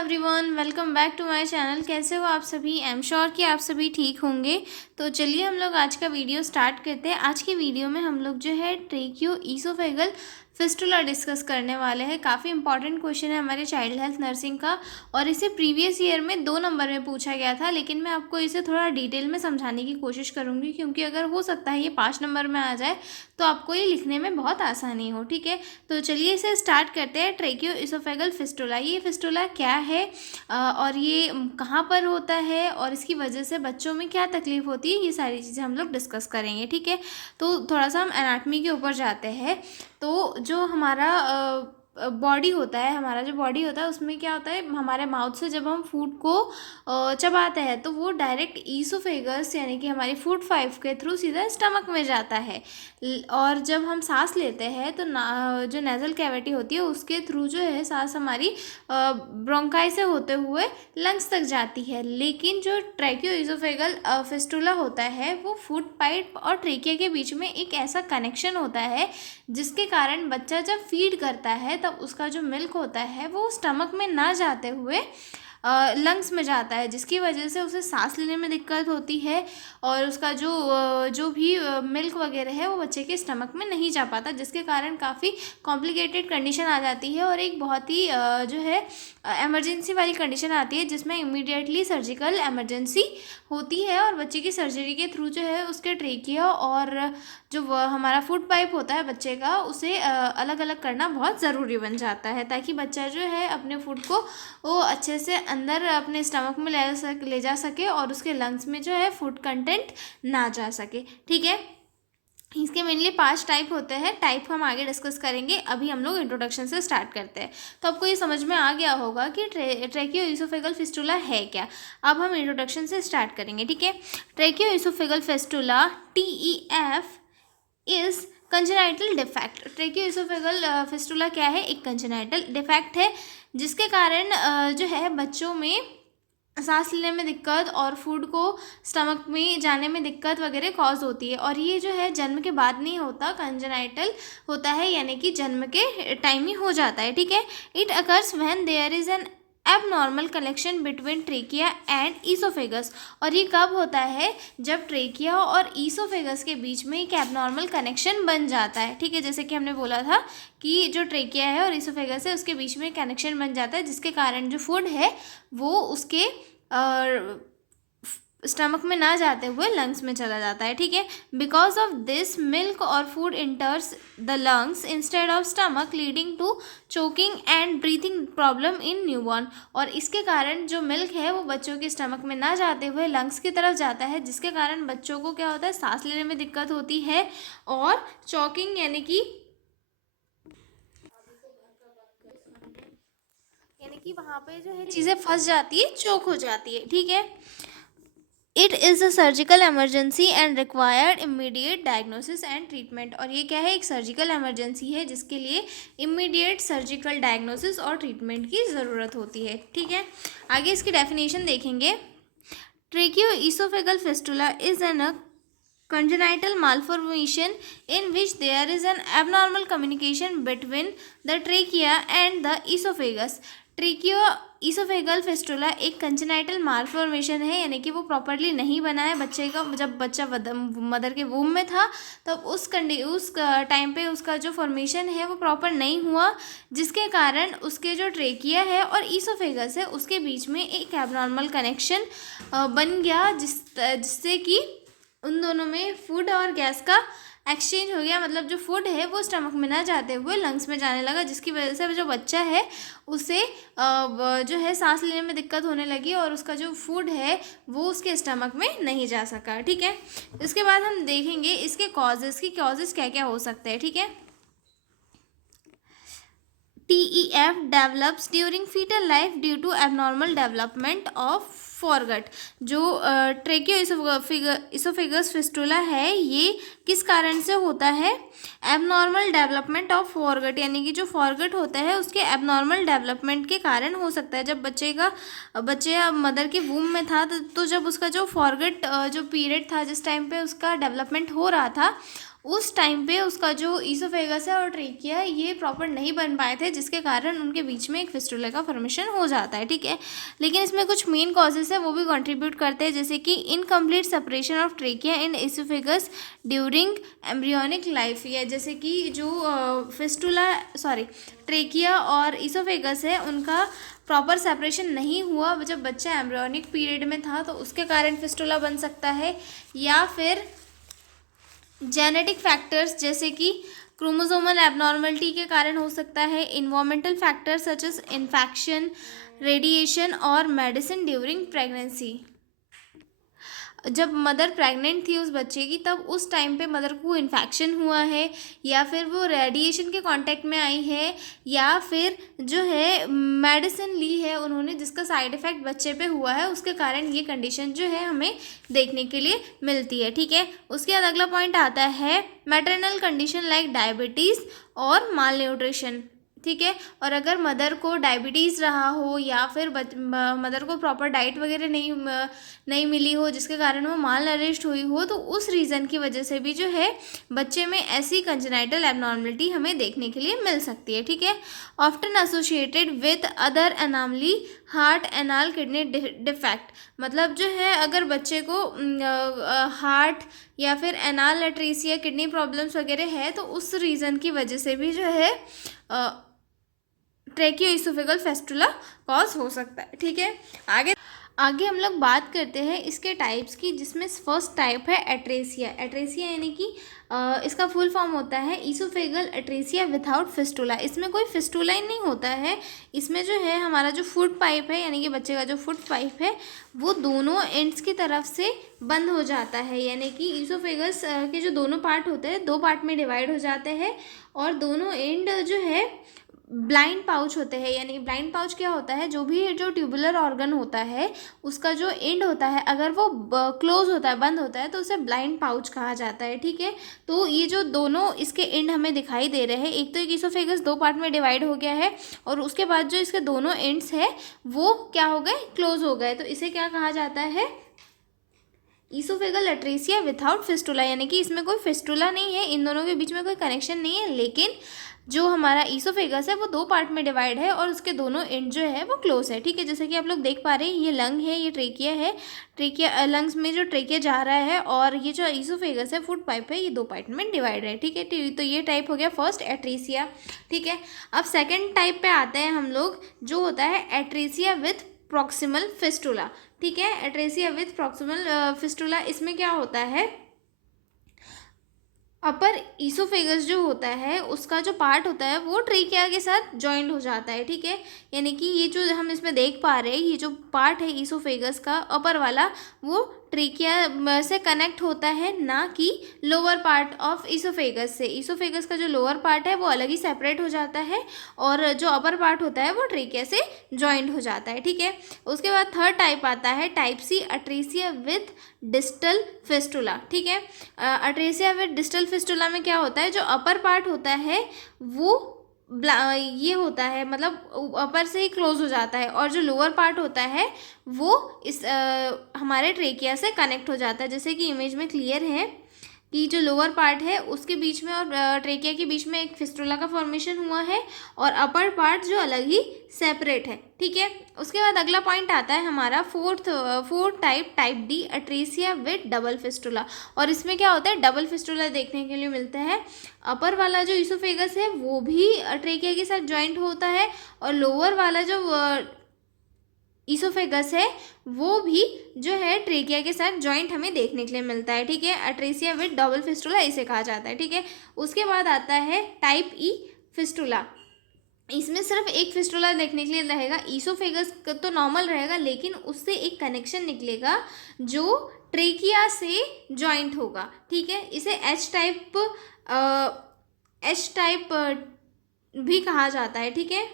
Everyone, welcome back to my channel. कैसे हो आप सभी? आई एम श्योर कि आप सभी ठीक होंगे। तो चलिए हम लोग आज का वीडियो स्टार्ट करते हैं। आज की वीडियो में हम लोग जो है ट्रेकियो ईसोफेगल फिस्टुला डिस्कस करने वाले हैं। काफ़ी इंपॉर्टेंट क्वेश्चन है हमारे चाइल्ड हेल्थ नर्सिंग का, और इसे प्रीवियस ईयर में 2 नंबर में पूछा गया था, लेकिन मैं आपको इसे थोड़ा डिटेल में समझाने की कोशिश करूँगी, क्योंकि अगर हो सकता है ये 5 नंबर में आ जाए तो आपको ये लिखने में बहुत आसानी हो। ठीक है, तो चलिए इसे स्टार्ट करते हैं। ट्रेकियो ईसोफेगल फिस्टुला, ये फिस्टुला क्या है और ये कहाँ पर होता है और इसकी वजह से बच्चों में क्या तकलीफ होती है, ये सारी चीज़ें हम लोग डिस्कस करेंगे। ठीक है, तो थोड़ा सा हम एनाटमी के ऊपर जाते हैं। तो जो हमारा बॉडी होता है, हमारा जो बॉडी होता है उसमें क्या होता है, हमारे माउथ से जब हम फूड को चबाते हैं तो वो डायरेक्ट ईसोफेगस यानी कि हमारी फूड पाइप के थ्रू सीधा स्टमक में जाता है। और जब हम सांस लेते हैं तो जो नेजल कैविटी होती है उसके थ्रू जो है सांस हमारी ब्रोंकाई से होते हुए लंग्स तक जाती है। लेकिन जो ट्रैकियो ईसोफेगल फिस्टुला होता है वो फूड पाइप और ट्रेकिया के बीच में एक ऐसा कनेक्शन होता है जिसके कारण बच्चा जब फीड करता है तब उसका जो मिल्क होता है वो स्टमक में ना जाते हुए लंग्स में जाता है, जिसकी वजह से उसे सांस लेने में दिक्कत होती है और उसका जो भी मिल्क वगैरह है वो बच्चे के स्टमक में नहीं जा पाता, जिसके कारण काफ़ी कॉम्प्लिकेटेड कंडीशन आ जाती है और एक बहुत ही जो है एमरजेंसी वाली कंडीशन आती है, जिसमें इमीडिएटली सर्जिकल एमरजेंसी होती है और बच्चे की सर्जरी के थ्रू जो है उसके ट्रेकिया और जो हमारा फूड पाइप होता है बच्चे का उसे अलग अलग करना बहुत ज़रूरी बन जाता है, ताकि बच्चा जो है अपने फूड को वो अच्छे से अंदर अपने स्टमक में ले जा सके और उसके लंग्स में जो है फूड कंटेंट ना जा सके। ठीक है, इसके मेनली 5 टाइप होते हैं। टाइप हम आगे डिस्कस करेंगे, अभी हम लोग इंट्रोडक्शन से स्टार्ट करते हैं। तो आपको ये समझ में आ गया होगा कि ट्रेकियो ईसोफेगल फिस्टुला है क्या। अब हम इंट्रोडक्शन से स्टार्ट करेंगे। ठीक है, ट्रेकियो oesophageal fistula TEF is congenital defect. ट्रेकियो oesophageal fistula क्या है? एक कंजेनाइटल डिफेक्ट है, जिसके कारण जो है बच्चों में सांस लेने में दिक्कत और फूड को स्टमक में जाने में दिक्कत वगैरह कॉज होती है, और ये जो है जन्म के बाद नहीं होता, कंजेनाइटल होता है, यानी कि जन्म के टाइम ही हो जाता है। ठीक है, it occurs when there is an abnormal connection between trachea and oesophagus. और ये कब होता है? जब ट्रेकिया और ईसोफेगस के बीच में एक एबनॉर्मल कनेक्शन बन जाता है। ठीक है, जैसे कि हमने बोला था कि जो ट्रेकिया है और ईसोफेगस है उसके बीच में कनेक्शन बन जाता है, जिसके कारण जो फूड है वो उसके स्टमक में ना जाते हुए लंग्स में चला जाता है। ठीक है, बिकॉज ऑफ दिस मिल्क और food enters the lungs instead of stomach, leading to choking and breathing problem in newborn. और इसके कारण जो मिल्क है वो बच्चों के स्टमक में ना जाते हुए लंग्स की तरफ जाता है, जिसके कारण बच्चों को क्या होता है, सांस लेने में दिक्कत होती है और चोकिंग यानी कि वहाँ पे जो है चीज़ें फंस जाती है, चोक हो जाती है। ठीक है, it is a surgical emergency and required immediate diagnosis and treatment. और ये क्या है? एक सर्जिकल एमरजेंसी है जिसके लिए इमीडिएट सर्जिकल डायग्नोसिस और ट्रीटमेंट की ज़रूरत होती है। ठीक है, आगे इसकी डेफिनेशन देखेंगे। ट्रेकियो oesophageal fistula is an congenital malformation in which there is an abnormal communication between the trachea and the esophagus. ट्रेकियो oesophageal fistula एक कंजेनाइटल मालफॉर्मेशन है, यानी कि वो प्रॉपरली नहीं बना है बच्चे का। जब बच्चा मदर के वूम में था तब उस टाइम पे उसका जो फॉर्मेशन है वो प्रॉपर नहीं हुआ, जिसके कारण उसके जो ट्रेकिया है और ईसोफेगस है उसके बीच में एक एबनॉर्मल कनेक्शन बन गया, जिससे कि उन दोनों में फूड और गैस का एक्सचेंज हो गया। मतलब जो फूड है वो स्टमक में ना जाते हुए लंग्स में जाने लगा, जिसकी वजह से जो बच्चा है उसे जो है सांस लेने में दिक्कत होने लगी और उसका जो फूड है वो उसके स्टमक में नहीं जा सका। ठीक है, इसके बाद हम देखेंगे इसके कॉजेज़ क्या क्या हो सकते हैं। ठीक है, TEF develops during fetal life due to abnormal development of forgot. जो ट्रेकियो इसोफेगस फिस्टुला है ये किस कारण से होता है? एबनॉर्मल डेवलपमेंट ऑफ फॉरगट, यानी कि जो फॉरगट होता है उसके एबनॉर्मल डेवलपमेंट के कारण हो सकता है। जब बच्चे मदर के वूम में था तो जब उसका जो फॉरगट जो पीरियड था, जिस टाइम पे उसका डेवलपमेंट हो रहा था, उस टाइम पे उसका जो ईसोफेगस है और ट्रेकिया है ये प्रॉपर नहीं बन पाए थे, जिसके कारण उनके बीच में एक फिस्टुला का फॉर्मेशन हो जाता है, ठीक है। लेकिन इसमें कुछ मेन कॉजेस है वो भी कंट्रीब्यूट करते हैं, जैसे कि incomplete separation of trachea and oesophagus during embryonic life, या जैसे कि जो ट्रेकिया और ईसोफेगस है उनका प्रॉपर सेपरेशन नहीं हुआ जब बच्चा एम्ब्रियोनिक पीरियड में था, तो उसके कारण फिस्टुला बन सकता है। या फिर जेनेटिक फैक्टर्स जैसे कि क्रोमोसोमल एबनॉर्मलिटी के कारण हो सकता है। Environmental factors such as infection, radiation और मेडिसिन ड्यूरिंग प्रेगनेंसी। जब मदर प्रेग्नेंट थी उस बच्चे की, तब उस टाइम पे मदर को इन्फेक्शन हुआ है, या फिर वो रेडिएशन के कांटेक्ट में आई है, या फिर जो है मेडिसिन ली है उन्होंने जिसका साइड इफ़ेक्ट बच्चे पे हुआ है, उसके कारण ये कंडीशन जो है हमें देखने के लिए मिलती है, ठीक है। उसके बाद अगला पॉइंट आता है मैटरनल कंडीशन लाइक डायबिटीज़ और माल न्यूट्रिशन, ठीक है। और अगर मदर को डायबिटीज़ रहा हो या फिर मदर को प्रॉपर डाइट वगैरह नहीं मिली हो जिसके कारण वो माल नरिश्ड हुई हो, तो उस रीज़न की वजह से भी जो है बच्चे में ऐसी कंजेनाइटल एबनॉर्मलिटी हमें देखने के लिए मिल सकती है, ठीक है। Often associated with other anomaly heart anal kidney defect, मतलब जो है अगर बच्चे को हार्ट या फिर एनाल एट्रीसिया किडनी प्रॉब्लम्स वगैरह है, तो उस रीज़न की वजह से भी जो है ट्रेकियोइसोफेगल फेस्टुला कॉज हो सकता है, ठीक है। आगे हम लोग बात करते हैं इसके टाइप्स की, जिसमें फर्स्ट टाइप है एट्रेसिया। एट्रेसिया यानी कि इसका फुल फॉर्म होता है ईसोफेगल एट्रेसिया विदाउट फिस्टुला। इसमें कोई फिस्टुला ही नहीं होता है, इसमें जो है हमारा जो फुट पाइप है यानी कि बच्चे का जो फुट पाइप है वो दोनों एंड्स की तरफ से बंद हो जाता है, यानी कि ईसोफेगस के जो दोनों पार्ट होते हैं दो पार्ट में डिवाइड हो जाते हैं, और दोनों एंड जो है ब्लाइंड पाउच होते हैं। यानी ब्लाइंड पाउच क्या होता है, जो ट्यूबुलर ऑर्गन होता है उसका जो एंड होता है अगर वो क्लोज होता है, बंद होता है, तो उसे ब्लाइंड पाउच कहा जाता है, ठीक है। तो ये जो दोनों इसके एंड हमें दिखाई दे रहे हैं, एक तो एक ईसोफेगस दो पार्ट में डिवाइड हो गया है, और उसके बाद जो इसके दोनों एंड्स है वो क्या हो गए, क्लोज हो गए, तो इसे क्या कहा जाता है, ईसोफेगल एट्रेसिया विदाउट फिस्टुला। यानी कि इसमें कोई फिस्टुला नहीं है, इन दोनों के बीच में कोई कनेक्शन नहीं है, लेकिन जो हमारा ईसोफेगस है वो दो पार्ट में डिवाइड है और उसके दोनों एंड जो है वो क्लोज है, ठीक है। जैसे कि आप लोग देख पा रहे हैं ये लंग है, ये ट्रेकिया है, ट्रेकिया लंग्स में जो ट्रेकिया जा रहा है, और ये जो ईसोफेगस है फुट पाइप है, ये दो पार्ट में डिवाइड है, ठीक है। तो ये टाइप हो गया फर्स्ट एट्रेसिया, ठीक है। अब सेकेंड टाइप पे आते हैं हम लोग, जो होता है एट्रेसिया विथ प्रॉक्सिमल फिस्टुला, ठीक है। एट्रेसिया विथ प्रॉक्सिमल फिस्टुला, इसमें क्या होता है, अपर ईसोफेगस जो होता है उसका जो पार्ट होता है वो ट्रेकिया के साथ जॉइंट हो जाता है, ठीक है। यानी कि ये जो हम इसमें देख पा रहे हैं, ये जो पार्ट है ईसोफेगस का अपर वाला, वो ट्रेकिया से कनेक्ट होता है, ना कि लोअर पार्ट ऑफ ईसोफेगस से। ईसोफेगस का जो लोअर पार्ट है वो अलग ही सेपरेट हो जाता है, और जो अपर पार्ट होता है वो ट्रेकिया से जॉइंट हो जाता है, ठीक है। उसके बाद थर्ड टाइप आता है type C, atresia with distal fistula, ठीक है। अट्रेसिया विथ डिस्टल फिस्टुला में क्या होता है, जो अपर पार्ट होता है वो ये होता है, मतलब अपर से ही क्लोज हो जाता है, और जो लोअर पार्ट होता है वो इस हमारे ट्रेकिया से कनेक्ट हो जाता है। जैसे कि इमेज में क्लियर है कि जो लोअर पार्ट है उसके बीच में और ट्रेकिया के बीच में एक फिस्टुला का फॉर्मेशन हुआ है, और अपर पार्ट जो अलग ही सेपरेट है, ठीक है। उसके बाद अगला पॉइंट आता है हमारा fourth type D, अट्रेसिया with double fistula. और इसमें क्या होता है, डबल फिस्टुला देखने के लिए मिलता है। अपर वाला जो ईसोफेगस है वो भी ट्रेकिया के साथ ज्वाइंट होता है, और लोअर वाला जो ईसोफेगस है वो भी जो है ट्रेकिया के साथ जॉइंट हमें देखने के लिए मिलता है, ठीक है। अट्रेसिया विद डबल फिस्टुला इसे कहा जाता है, ठीक है। उसके बाद आता है टाइप ई फिस्टुला। इसमें सिर्फ एक फिस्टुला देखने के लिए रहेगा, ईसोफेगस तो नॉर्मल रहेगा, लेकिन उससे एक कनेक्शन निकलेगा जो ट्रेकिया से जॉइंट होगा, ठीक है। इसे एच टाइप भी कहा जाता है, ठीक है,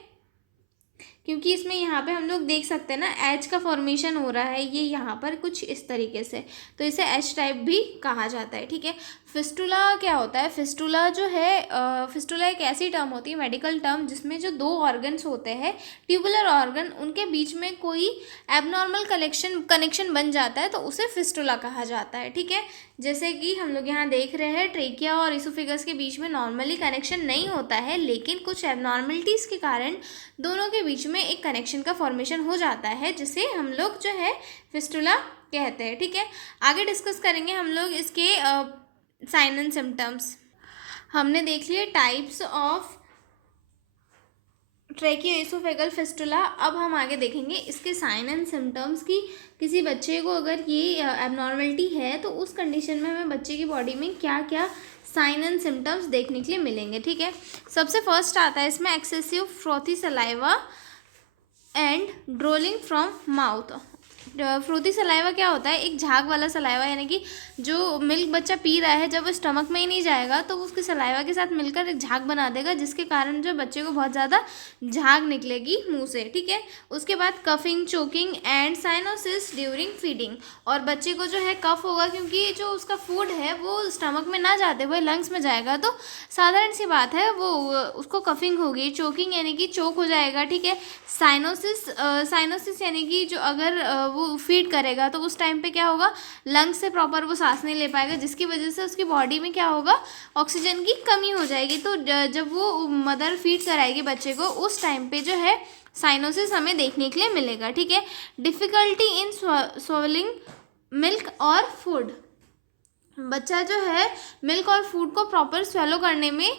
क्योंकि इसमें यहाँ पे हम लोग देख सकते हैं ना एच का फॉर्मेशन हो रहा है, ये यहाँ पर कुछ इस तरीके से, तो इसे एच टाइप भी कहा जाता है, ठीक है। फिस्टुला क्या होता है? फिस्टुला जो है फिस्टुला एक ऐसी टर्म होती है, मेडिकल टर्म, जिसमें जो दो ऑर्गन्स होते हैं, ट्यूबुलर ऑर्गन, उनके बीच में कोई एबनॉर्मल कनेक्शन बन जाता है तो उसे फिस्टुला कहा जाता है। ठीक है, जैसे कि हम लोग यहाँ देख रहे हैं ट्रेकिया और इसोफेगस के बीच में नॉर्मली कनेक्शन नहीं होता है, लेकिन कुछ एबनॉर्मलिटीज़ के कारण दोनों के बीच में एक कनेक्शन का फॉर्मेशन हो जाता है, जिसे हम लोग जो है फिस्टुला कहते हैं। ठीक है, आगे डिस्कस करेंगे हम लोग इसके साइन एंड सिम्टम्स। हमने देख लिए टाइप्स ऑफ ट्रैकियोएसोफेगल फिस्टुला। अब हम आगे देखेंगे इसके साइन एंड सिम्टम्स की। किसी बच्चे को अगर ये एबनॉर्मलिटी है तो उस कंडीशन में हमें बच्चे की बॉडी में क्या क्या साइन एंड सिम्टम्स देखने के लिए मिलेंगे। ठीक है, सबसे फर्स्ट आता है इसमें excessive frothy saliva and drooling from mouth. Frothy saliva क्या होता है? एक झाग वाला सलाइवा, यानी कि जो मिल्क बच्चा पी रहा है जब वो स्टमक में ही नहीं जाएगा तो उसके सलाइवा के साथ मिलकर एक झाग बना देगा, जिसके कारण जो बच्चे को बहुत ज़्यादा झाग निकलेगी मुंह से। ठीक है, उसके बाद coughing, choking and cyanosis during feeding. और बच्चे को जो है कफ होगा, क्योंकि जो उसका फूड है वो स्टमक में ना जाते हुए लंग्स में जाएगा, तो साधारण सी बात है वो उसको कफिंग होगी। चोकिंग यानी कि चोक हो जाएगा। ठीक है, साइनोसिस यानी कि जो अगर वो फीड करेगा तो उस टाइम पे क्या होगा, लंग्स से प्रॉपर वो सांस नहीं ले पाएगा, जिसकी वजह से उसकी बॉडी में क्या होगा, ऑक्सीजन की कमी हो जाएगी। तो जब वो मदर फीड कराएगी बच्चे को, उस टाइम पे जो है साइनोसिस हमें देखने के लिए मिलेगा। ठीक है, डिफ़िकल्टी इन स्वलिंग मिल्क और फूड। बच्चा जो है मिल्क और फूड को प्रॉपर स्वेलो करने में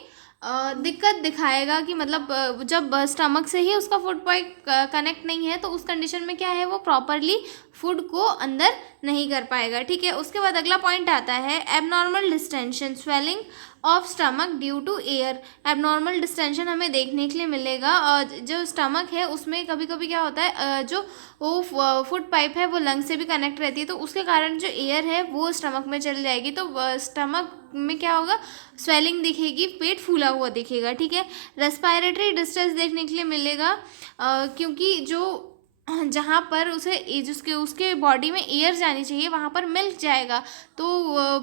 दिक्कत दिखाएगा, कि मतलब जब स्टमक से ही उसका फूड पाइप कनेक्ट नहीं है तो उस कंडीशन में क्या है, वो प्रॉपरली फूड को अंदर नहीं कर पाएगा। ठीक है, उसके बाद अगला पॉइंट आता है abnormal distension, swelling of stomach due to air. Abnormal distension हमें देखने के लिए मिलेगा, और जो स्टमक है उसमें कभी कभी क्या होता है, जो वो फूड पाइप है वो लंग से भी कनेक्ट रहती है, तो उसके कारण जो एयर है वो स्टमक में चली जाएगी, तो स्टमक में क्या होगा, स्वेलिंग दिखेगी, पेट फूला हुआ दिखेगा। ठीक है, रेस्पायरेटरी डिस्ट्रेस देखने के लिए मिलेगा, क्योंकि जो जहाँ पर उसे जिसके उसके बॉडी में एयर जानी चाहिए वहाँ पर मिल्क जाएगा, तो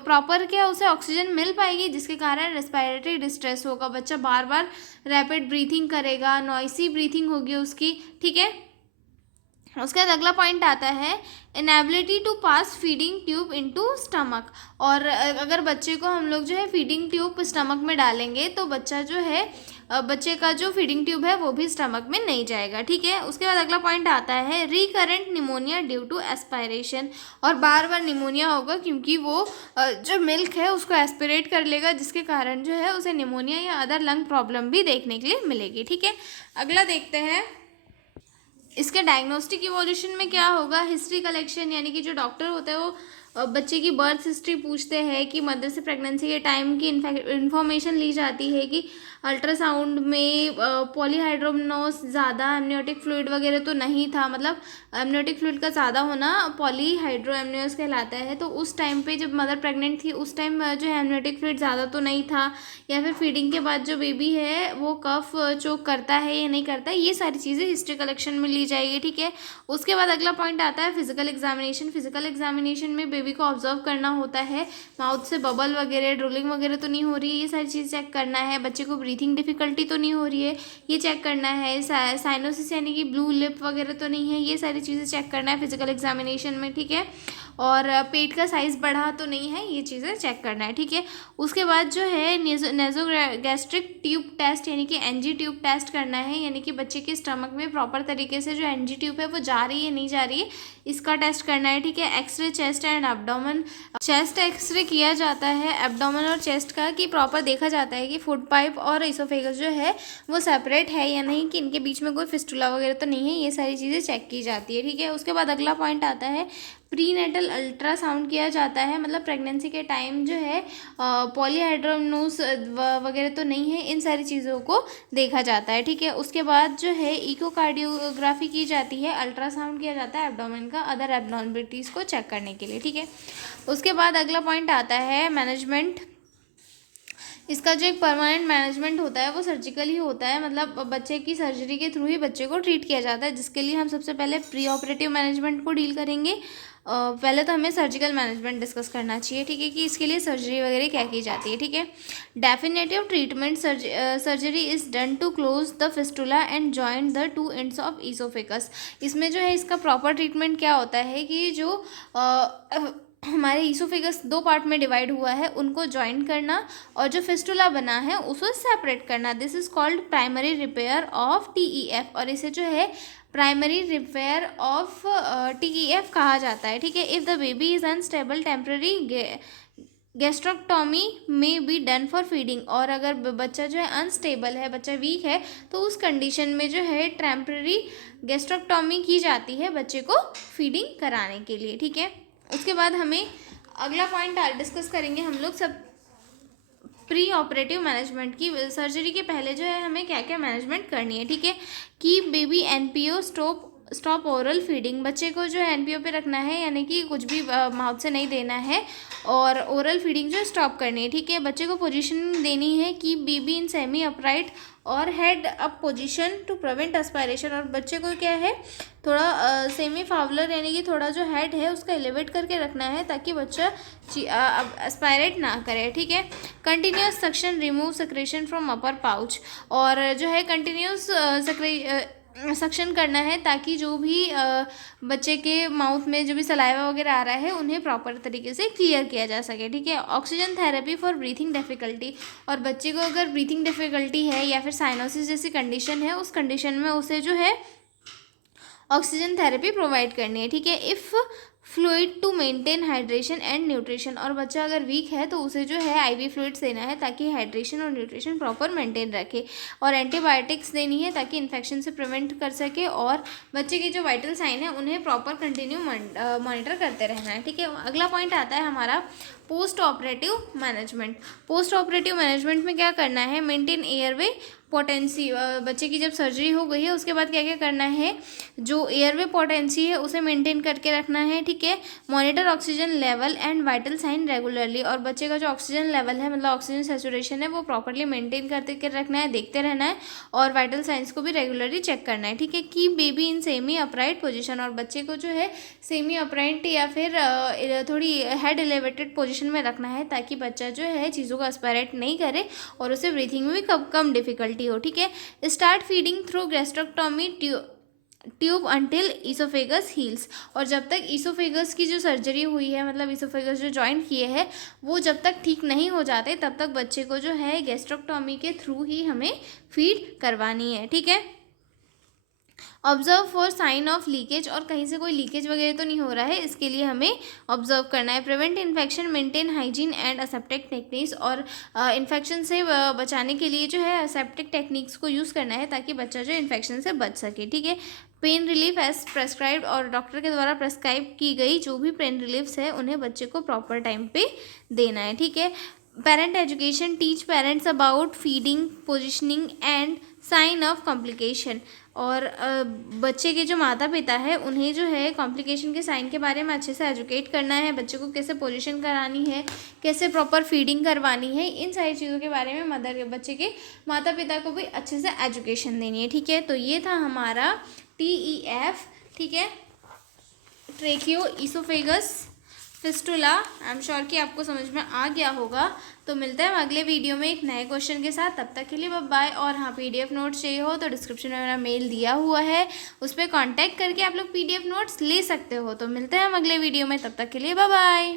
प्रॉपर क्या उसे ऑक्सीजन मिल पाएगी, जिसके कारण रेस्पायरेटरी डिस्ट्रेस होगा। बच्चा बार बार रैपिड ब्रीथिंग करेगा, नॉइसी ब्रीथिंग होगी उसकी। ठीक है, उसके बाद अगला पॉइंट आता है inability to pass feeding tube into stomach. और अगर बच्चे को हम लोग जो है फीडिंग ट्यूब स्टमक में डालेंगे तो बच्चा जो है बच्चे का जो फीडिंग ट्यूब है वो भी स्टमक में नहीं जाएगा। ठीक है, उसके बाद अगला पॉइंट आता है recurrent pneumonia due to aspiration. और बार बार निमोनिया होगा, क्योंकि वो जो मिल्क है उसको एस्पिरेट कर लेगा, जिसके कारण जो है उसे निमोनिया या अदर लंग प्रॉब्लम भी देखने के लिए मिलेगी। ठीक है, अगला देखते हैं इसके डायग्नोस्टिक इवोल्यूशन में क्या होगा। हिस्ट्री कलेक्शन, यानी कि जो डॉक्टर होते हैं वो बच्चे की बर्थ हिस्ट्री पूछते हैं, कि मदर से प्रेगनेंसी के टाइम की इन्फॉर्मेशन ली जाती है, कि अल्ट्रासाउंड में पॉलीहाइड्रोमनोस ज़्यादा, एमनियोटिक फ्लूइड वगैरह तो नहीं था, मतलब एमनियोटिक फ्लूइड का ज़्यादा होना पॉलीहाइड्रोएमनियोस कहलाता है। तो उस टाइम पे जब मदर प्रेग्नेंट थी उस टाइम जो है एमनियोटिक फ्लूइड ज़्यादा तो नहीं था, या फिर फीडिंग के बाद जो बेबी है वो कफ चोक करता है या नहीं करता है, ये सारी चीज़ें हिस्ट्री कलेक्शन में ली जाएगी। ठीक है, उसके बाद अगला पॉइंट आता है फिजिकल एग्जामिनेशन। फिजिकल एग्जामिनेशन में बेबी को ऑब्जर्व करना होता है, माउथ से बबल वगैरह, ड्रोलिंग वगैरह तो नहीं हो रही है, ये सारी चीज़ चेक करना है। बच्चे को ब्रीथिंग डिफिकल्टी तो नहीं हो रही है, ये चेक करना है। साइनोसिस यानी कि ब्लू लिप वगैरह तो नहीं है, ये सारी चीज़ें चेक करना है फिजिकल एग्जामिनेशन में। ठीक है, और पेट का साइज़ बढ़ा तो नहीं है, ये चीज़ें चेक करना है। ठीक है, उसके बाद जो है नेजोगैस्ट्रिक ट्यूब टेस्ट, यानी कि एनजी ट्यूब टेस्ट करना है, यानी कि बच्चे के स्टमक में प्रॉपर तरीके से जो एनजी ट्यूब है वो जा रही है नहीं जा रही है, इसका टेस्ट करना है। ठीक है, X-ray chest and abdomen, chest X-ray किया जाता है एब्डोमेन और चेस्ट का, कि प्रॉपर देखा जाता है कि फूड पाइप और इसोफेगस जो है वो सेपरेट है या नहीं, कि इनके बीच में कोई फिस्टुला वगैरह तो नहीं है, ये सारी चीज़ें चेक की जाती है। ठीक है, उसके बाद अगला पॉइंट आता है प्रीनेटल अल्ट्रासाउंड किया जाता है, मतलब प्रेगनेंसी के टाइम जो है पॉलीहाइड्रोमनोस वगैरह तो नहीं है, इन सारी चीज़ों को देखा जाता है। ठीक है, उसके बाद जो है इकोकार्डियोग्राफी की जाती है, अल्ट्रासाउंड किया जाता है एब्डोमेन का अदर एबनॉर्मलिटीज़ को चेक करने के लिए। ठीक है, उसके बाद अगला पॉइंट आता है मैनेजमेंट, इसका जो एक परमानेंट मैनेजमेंट होता है वो सर्जिकल ही होता है, मतलब बच्चे की सर्जरी के थ्रू ही बच्चे को ट्रीट किया जाता है, जिसके लिए हम सबसे पहले प्री ऑपरेटिव मैनेजमेंट को डील करेंगे। पहले तो हमें सर्जिकल मैनेजमेंट डिस्कस करना चाहिए, ठीक है, कि इसके लिए सर्जरी वगैरह क्या की जाती है, ठीक है। Definitive treatment surgery is done to close the fistula and join the two ends of oesophagus. इसमें जो है इसका प्रॉपर ट्रीटमेंट क्या होता है कि जो हमारे ईसोफेगस दो पार्ट में डिवाइड हुआ है उनको ज्वाइन करना और जो फिस्टुला बना है उसको सेपरेट करना। This is called primary repair of TEF, और इसे जो है प्राइमरी रिपेयर ऑफ TEF कहा जाता है, ठीक है। If the baby is unstable temporary gastrostomy में बी डन फॉर फीडिंग, और अगर बच्चा जो है अनस्टेबल है, बच्चा वीक है, तो उस कंडीशन में जो है टेम्पररी गैस्ट्रोक्टॉमी की जाती है बच्चे को फीडिंग कराने के लिए, ठीक है। उसके बाद हमें अगला पॉइंट डिस्कस करेंगे हम लोग सब प्री ऑपरेटिव मैनेजमेंट की। सर्जरी के पहले जो है हमें क्या क्या मैनेजमेंट करनी है, ठीक है। कि baby NPO stop oral feeding, बच्चे को जो है NPO पे रखना है, यानी कि कुछ भी माउथ से नहीं देना है, और ओरल फीडिंग जो स्टॉप करनी है, ठीक है। बच्चे को पोजीशन देनी है कि बेबी इन सेमी अपराइट और head up position to prevent aspiration, और बच्चे को क्या है थोड़ा सेमी फावलर यानी कि थोड़ा जो हेड है उसका एलिवेट करके रखना है ताकि बच्चा एस्पायरेट ना करे, ठीक है। Continuous suction remove secretion from upper pouch, और जो है कंटिन्यूस सक्शन करना है ताकि जो भी बच्चे के माउथ में जो भी सलाइवा वगैरह आ रहा है उन्हें प्रॉपर तरीके से क्लियर किया जा सके, ठीक है। Oxygen therapy for breathing difficulty, और बच्चे को अगर ब्रीथिंग डिफ़िकल्टी है या फिर साइनोसिस जैसी कंडीशन है, उस कंडीशन में उसे जो है ऑक्सीजन थेरेपी प्रोवाइड करनी है, ठीक है। If fluid to maintain hydration and nutrition, और बच्चा अगर वीक है तो उसे जो है IV फ्लूइड्स देना है ताकि हाइड्रेशन और न्यूट्रिशन प्रॉपर मेंटेन रखे, और एंटीबायोटिक्स देनी है ताकि इन्फेक्शन से प्रिवेंट कर सके, और बच्चे के जो वाइटल साइन है उन्हें प्रॉपर कंटिन्यू मॉनिटर करते रहना है, ठीक है। अगला पॉइंट आता है हमारा post operative management. Post operative management में क्या करना है, मेंटेन एयरवे पोटेंसी, बच्चे की जब सर्जरी हो गई है उसके बाद क्या क्या करना है, जो एयरवे पोटेंसी है उसे मेंटेन करके रखना है, ठीक है। Monitor oxygen level and vital sign regularly, और बच्चे का जो ऑक्सीजन लेवल है मतलब ऑक्सीजन सैचुरेशन है वो प्रॉपरली मेंटेन करके रखना है, देखते रहना है, और वाइटल साइंस को भी रेगुलरली चेक करना है, ठीक है। कि baby in semi upright position, और बच्चे को जो है सेमी अपराइट या फिर थोड़ी हेड एलिवेटेड पोजिशन में रखना है ताकि बच्चा जो है चीज़ों को एस्पायरेट नहीं करे और उसे ब्रीथिंग में भी कम डिफिकल्टी हो, ठीक है। Start feeding through gastrostomy tube until oesophagus heals, और जब तक ईसोफेगस की जो सर्जरी हुई है मतलब ईसोफेगस जो जॉइंट किए हैं वो जब तक ठीक नहीं हो जाते तब तक बच्चे को जो है गैस्ट्रोक्टॉमी के थ्रू ही हमें फीड करवानी है, ठीक है। Observe for sign of leakage, और कहीं से कोई लीकेज वगैरह तो नहीं हो रहा है इसके लिए हमें ऑब्जर्व करना है। Prevent infection, maintain hygiene and aseptic techniques, और इन्फेक्शन से बचाने के लिए जो है असेप्टिक टेक्निक्स को यूज़ करना है ताकि बच्चा जो इन्फेक्शन से बच सके, ठीक है। पेन रिलीफ एज प्रेस्क्राइब्ड, और डॉक्टर के द्वारा प्रेस्क्राइब की गई जो भी पेन रिलीफ्स है उन्हें बच्चे को प्रॉपर टाइम पे देना है, ठीक है। Parent education, teach parents about feeding positioning and sign of complication, और बच्चे के जो माता पिता है उन्हें जो है कॉम्प्लिकेशन के साइन के बारे में अच्छे से एजुकेट करना है, बच्चे को कैसे पोजीशन करानी है, कैसे प्रॉपर फीडिंग करवानी है, इन सारी चीज़ों के बारे में बच्चे के माता पिता को भी अच्छे से एजुकेशन देनी है, ठीक है। तो ये था हमारा TEF, ठीक है, ट्रेकियो oesophagus fistula. I am sure कि आपको समझ में आ गया होगा। तो मिलते हैं अगले वीडियो में एक नए क्वेश्चन के साथ, तब तक के लिए बाय। और हाँ, PDF नोट्स चाहिए हो तो डिस्क्रिप्शन में मेरा मेल दिया हुआ है, उस पर कॉन्टैक्ट करके आप लोग PDF नोट्स ले सकते हो। तो मिलते हैं हम अगले वीडियो में, तब तक के लिए बाय।